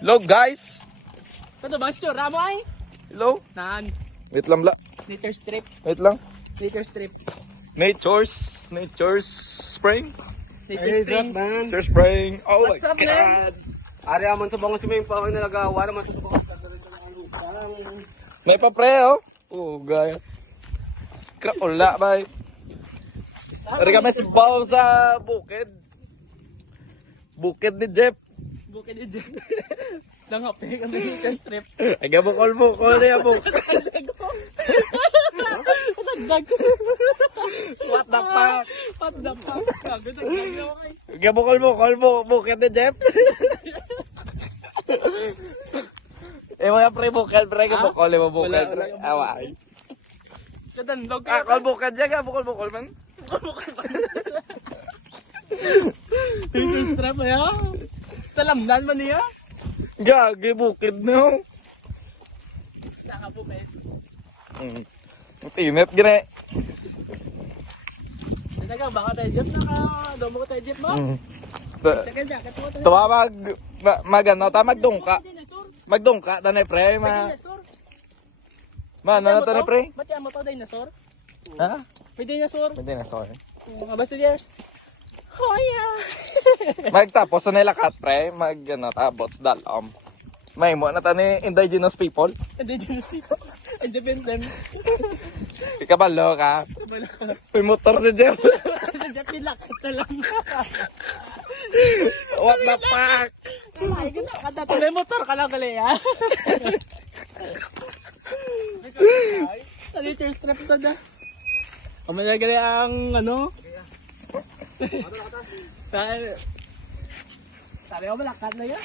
Hello guys. Ano ba siya? Ramo ay? Hello. Naan. Wait lang la. Nature strip. Wait lang. Nature strip. Nature's spring. Nature strip. man. Nature's spring. Oh What's my up, man? god. Ari aman sa bangos may pawang nalagawa naman sa bangos. May pa pre oh. Oh gaya. Krakula bay. Dari kami si Paul sa bukid. Bukid ni Jeff. Bukid ni Jen. Nangapi kami nature strip. Ay gabukol niya po. Tagdag. What the fuck? What the fuck? Gago, tagdag ako kay. Gabukol bukid ni Jeff. Mga pre bukid pre gabukol mo bukid pre. Away. Kadandog Ah, ka. kol bukid ya bukol man. Nature strip ya. Talamnan man niya. Gagi bukid no. Nakabukid. Pinit gini. Talaga, baka tayo Jeff domo ko tayo Jeff mo. Taka jacket mo tayo. Tuwa magano ta magdungka. Dinosaur. Magdungka tanay pre Dinosaur. Man ano tanay pre? Mati amo to dinosaur. Ha? May dinosaur. Hindi na sorry. Mga basta years. Hoya. Magtapos na nila kat pre, magano ta bots dalam. May mo na tani indigenous people. Indigenous people. Independent. Ikabalo ka. May motor si Jeff. Sa Jeff nilakat na lang. What the fuck? Ay, ganda. Kada tuloy motor ka lang gali ha. Sa nature strip to da. Kami na gali ang ano. Sabi ko malakad na yan.